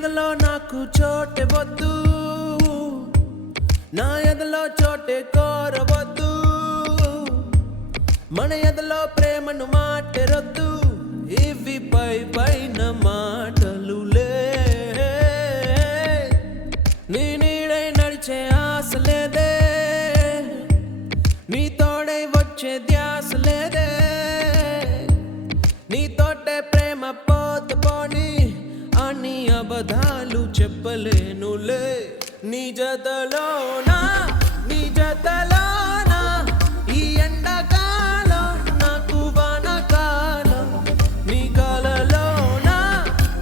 ఎదలో నాకు చోటే వద్దు, నా ఎదలో చోటే కోరవద్దు. మన ఎదలో ప్రేమను మాటెరొద్దు, ఇవి పై పైన మాటలులే. నీ నీడై నడిచే ఆశ లేదే, నీ తోడై వచ్చే ధ్యాస లేదే. నీ తోటే ప్రేమ పోత పోని అని అబద్ధాలు చెప్పలేనులే. నీ జతలోనా, నీ జతలోనా, ఈ ఎండాకాలం నాకు వానకాలం. నీ కలలోనా,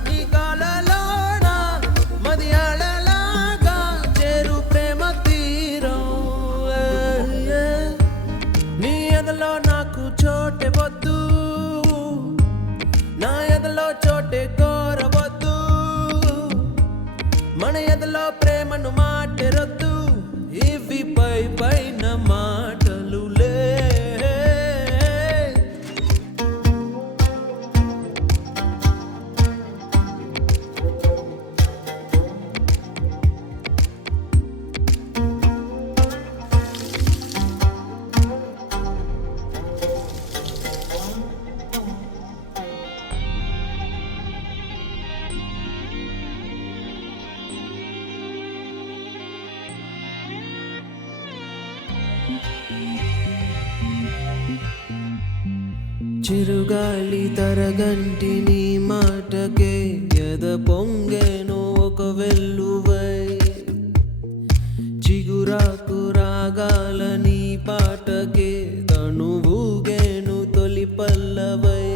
నీ కలలోనా, మదియాడలాగా చేరు ప్రేమ తీరం. నీ ఎదలో నాకు చోటే వద్దు, నా ఎదలో చోటే కోరవద్దు. మన ఎదలో ప్రేమను మాటెరొద్దు, ఇవి పై పైన మాటలులే. చిరుగాలి తరగంటి నీ మాటకే ఎద పొంగెను ఒక వెల్లువై. చిగురాకు రాగాల నీ పాటకే తనువుగేను తొలి పల్లవై.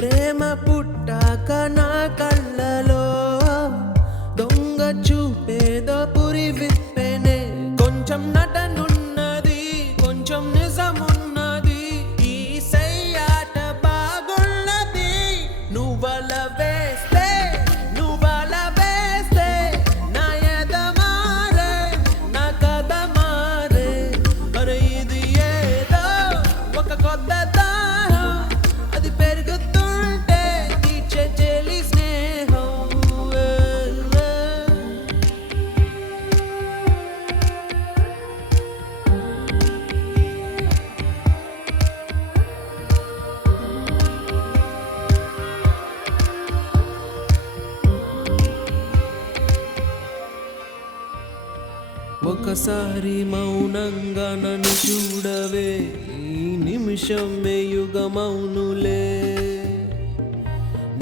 ప్రేమ పుట్టాక నా కళ్ళలో దొంగ చూపేదో పురి విప్పెనే. కొంచెం నటనున్నది, కొంచెం నిజమున్నది, ఈ సయ్యాట బాగున్నది. నువ్వల వేస్తే, నువ్వల వేస్తే నా ఎద మారే, నా కథ మారే. అరే ఇది ఏదో ఒక కొత్త దాహం, అది పెరుగుతుంటే తీర్చే చెలి స్నేహం. ఒకసారి మౌనంగా నన్ను చూడవే, ఈ నిమిషమే యుగమౌనులే.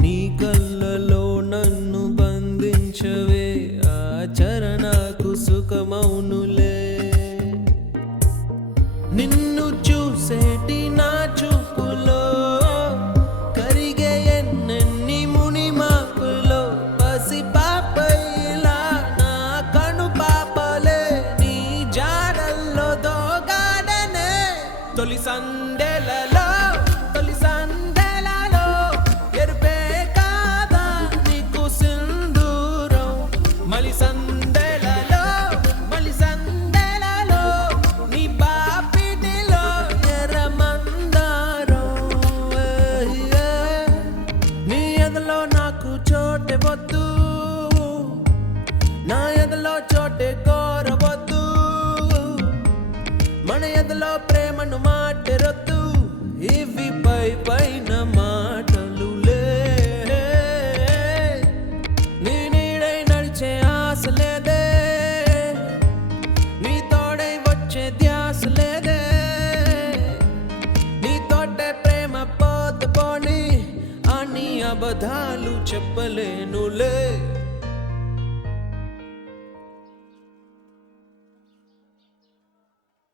నీ కళ్ళలో నన్ను బంధించవే, ఆచరణకు సుఖమౌనులే. నిన్ను చూసేటి నా చూపులో కరిగే ఎన్నెన్ని మునిమాకులో. పసి పాపైలా నా కను పాపలే నీ జాడల్లో దోగాడనే. తొలి సందెలలో, తొలి సందెలలో ఎరుపే కాదా నీకు సింధూరం. మలి సందెలలో, మలి సందెలలో నీ పాపిటిలో ఎర్రమందారం. నీ ఎదలో నాకు చోటే వద్దు, నా ఎదలో చోటే కోరవద్దు. మన ఎదలో ప్రేమను మాటెరొద్దు, ఇవి పై పైన మాటలులే. నీ నీడై నడిచే ఆశ లేదే, నీ తోడై వచ్చే ధ్యాస లేదే. నీ తోటే ప్రేమ పోత పోని అని అబద్ధాలు చెప్పలేనులే.